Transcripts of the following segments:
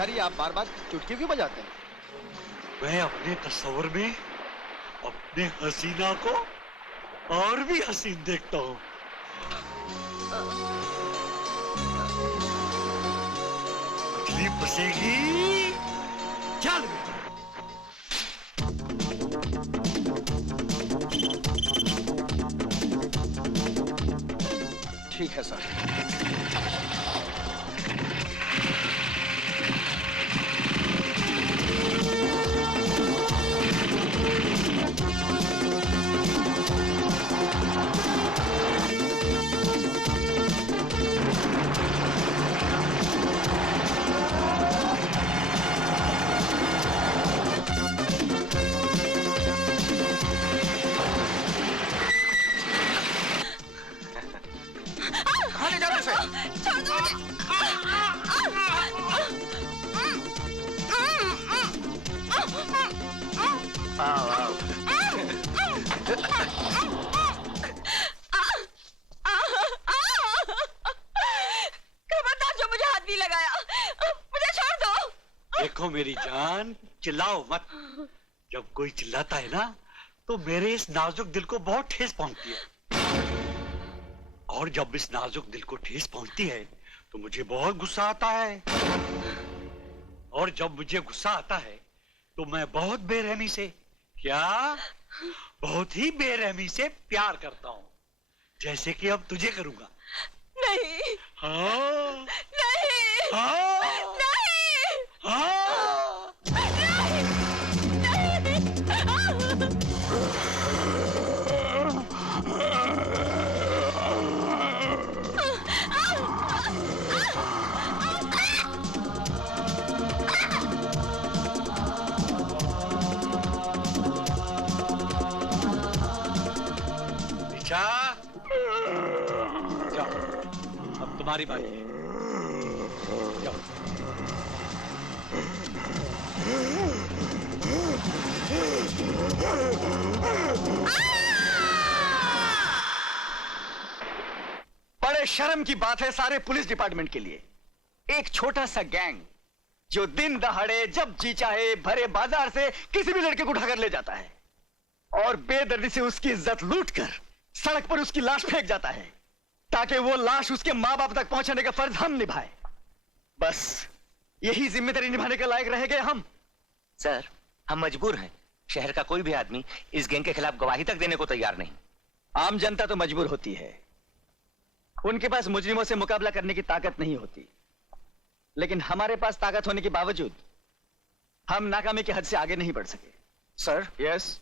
अरे आप बार बार चुटकी क्यों बजाते हैं? मैं अपने तस्वर में अपने हसीना को और भी हसीन देखता हूँ। मछली फंसेगी। चल ठीक है सर। देखो मेरी जान, चिल्लाओ मत। जब कोई चिल्लाता है ना तो मेरे इस नाजुक दिल को बहुत ठेस पहुंचती है, और जब इस नाजुक दिल को ठेस पहुंचती है तो मुझे बहुत गुस्सा आता है, और जब मुझे गुस्सा आता है तो मैं बहुत बेरहमी से, क्या बहुत ही बेरहमी से प्यार करता हूँ, जैसे कि अब तुझे करूंगा। नहीं। हाँ नहीं। हाँ नहीं। हाँ नहीं। निशा, जाओ, अब तुम्हारी बारी है। जाओ। बड़े शर्म की बात है सारे पुलिस डिपार्टमेंट के लिए। एक छोटा सा गैंग जो दिन दहाड़े जब जी चाहे भरे बाजार से किसी भी लड़के को उठाकर ले जाता है और बेदर्दी से उसकी इज्जत लूटकर सड़क पर उसकी लाश फेंक जाता है ताकि वो लाश उसके मां बाप तक पहुंचाने का फर्ज हम निभाए। बस यही जिम्मेदारी निभाने के लायक रह गए हम। सर, हम मजबूर हैं। शहर का कोई भी आदमी इस गैंग के खिलाफ गवाही तक देने को तैयार नहीं। आम जनता तो मजबूर होती है, उनके पास मुजरिमों से मुकाबला करने की ताकत नहीं होती, लेकिन हमारे पास ताकत होने के बावजूद हम नाकामी की हद से आगे नहीं बढ़ सके। Sir, yes.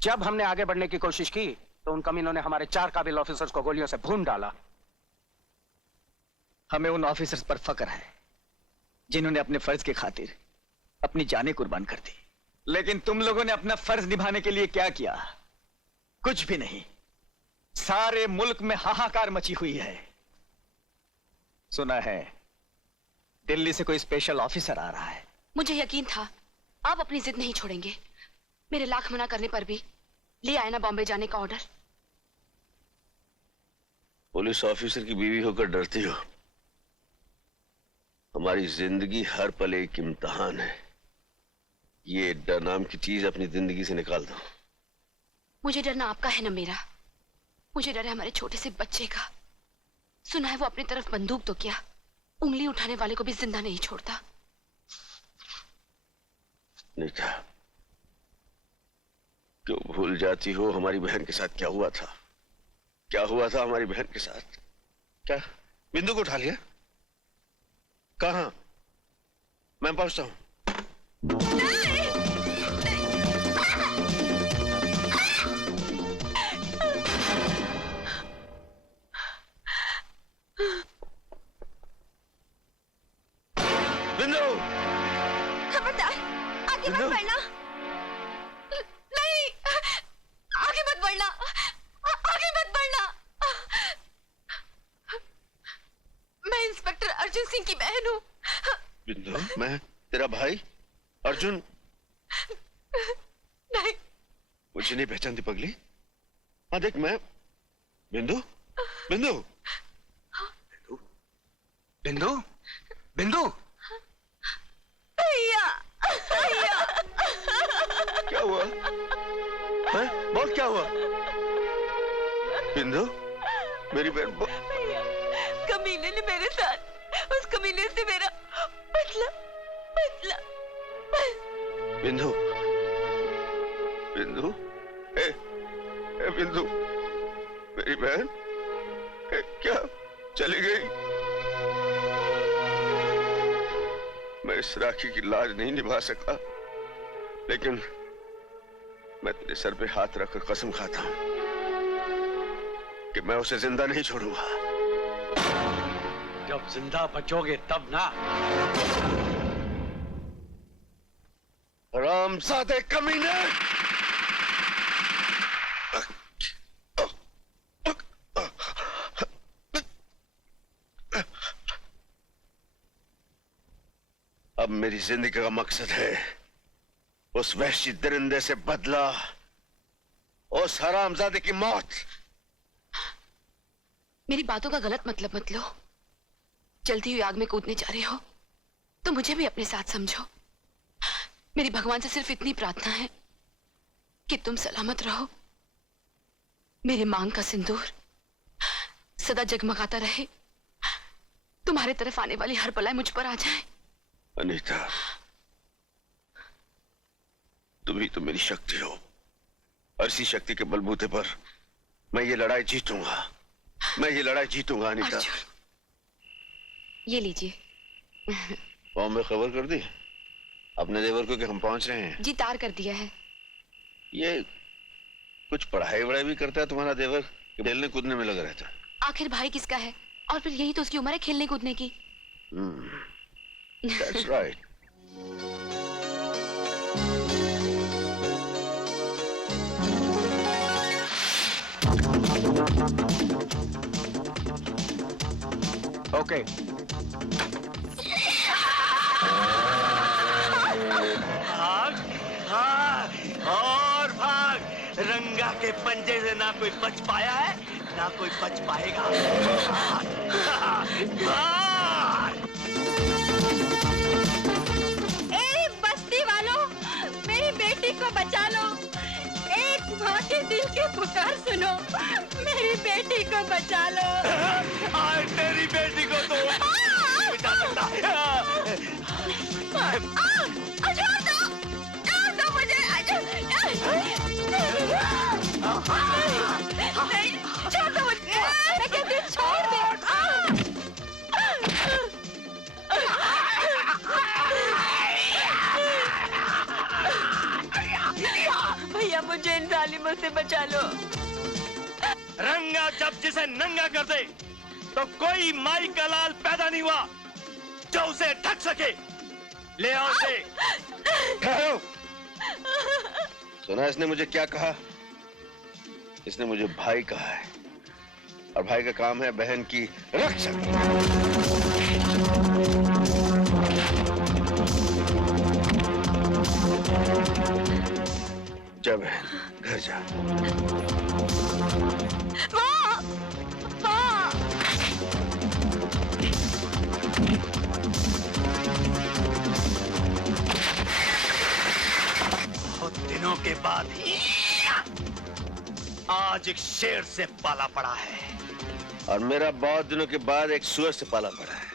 जब हमने आगे बढ़ने की कोशिश की तो उन कमीनों ने हमारे 4 काबिल ऑफिसर्स को गोलियों से भून डाला। हमें उन ऑफिसर्स पर फक्र है जिन्होंने अपने फर्ज की खातिर अपनी जानें कुर्बान कर दी, लेकिन तुम लोगों ने अपना फर्ज निभाने के लिए क्या किया? कुछ भी नहीं। सारे मुल्क में हाहाकार मची हुई है। सुना है दिल्ली से कोई स्पेशल ऑफिसर आ रहा है। मुझे यकीन था आप अपनी जिद नहीं छोड़ेंगे। मेरे लाख मना करने पर भी ले आए ना बॉम्बे जाने का ऑर्डर। पुलिस ऑफिसर की बीवी होकर डरती हो? हमारी जिंदगी हर पल एक इम्तिहान है। ये डर नाम की चीज अपनी जिंदगी से निकाल दो। मुझे डरना आपका है ना मेरा। मुझे डर है हमारे छोटे से बच्चे का। सुना है वो अपनी तरफ बंदूक तो क्या, उंगली उठाने वाले को भी जिंदा नहीं छोड़ता। निशा, क्यों भूल जाती हो हमारी बहन के साथ क्या हुआ था? क्या हुआ था हमारी बहन के साथ? क्या बिंदु को उठा लिया? कहां? मैं पहुंचता हूं। बिंदु, खबरदार आगे मत बढ़ना। मैं तेरा भाई अर्जुन? नहीं। मुझे नहीं पहचानती पगली? हाँ देख, मैं बिंदु। बिंदु बिंदु बिंदु भैया क्या हुआ? हैं? बोल क्या हुआ? बिंदु मेरी बहन भैया, कमीने ने मेरे साथ, उस कमीने से मेरा बदला। बिंदु बिंदु ए बिंदु मेरी बहन क्या चली गई? मैं इस राखी की लाज नहीं निभा सका, लेकिन मैं तेरे सर पे हाथ रखकर कसम खाता हूं कि मैं उसे जिंदा नहीं छोड़ूंगा। जब जिंदा बचोगे तब ना। रामजादे कमीने! अब मेरी जिंदगी का मकसद है उस वहशी दरिंदे से बदला, उस हरामजादे की मौत। मेरी बातों का गलत मतलब मत लो। जल्दी हुई आग में कूदने जा रहे हो तो मुझे भी अपने साथ समझो। मेरी भगवान से सिर्फ इतनी प्रार्थना है कि तुम सलामत रहो। मेरे मांग का सिंदूर सदा जगमगाता रहे। तुम्हारे तरफ आने वाली हर बलाई मुझ पर आ जाए। अनीता, तुम ही तो मेरी शक्ति हो, और इसी शक्ति के बलबूते पर मैं ये लड़ाई जीतूंगा। मैं ये लड़ाई जीतूंगा अनीता। अर्जुन, ये लीजिए। फॉर्म में खबर कर दी अपने देवर को कि हम पहुंच रहे हैं? जी, तार कर दिया है। ये कुछ पढ़ाई वढ़ाई भी करता है तुम्हारा देवर, कि खेलने कूदने में लगा रहता है? आखिर भाई किसका है, और फिर यही तो उसकी उम्र है खेलने कूदने की। That's right. ओके। भाग भाग और भाग। रंगा के पंजे से ना कोई बच पाया है ना कोई बच पाएगा। भाग। ए बस्ती वालों, मेरी बेटी को बचा लो। एक माँ के दिल की पुकार सुनो, मेरी बेटी को बचा लो। आज तेरी बेटी को तो बचा सकता है। छोड़ दो मुझे। नहीं, छोड़ दो मुझे। मैं कहती हूँ छोड़ दे। भैया, मुझे इन जालिमों से बचा लो। रंगा जब जिसे नंगा कर दे तो कोई माई का लाल पैदा नहीं हुआ जो उसे ढक सके। ले आओ उसे। ठहरो। सुना इसने मुझे क्या कहा? इसने मुझे भाई कहा है, और भाई का काम है बहन की रक्षा। जा बहन, घर जा। बहुत दिनों के बाद आज एक शेर से पाला पड़ा है, और मेरा बहुत दिनों के बाद एक सुअर से पाला पड़ा है।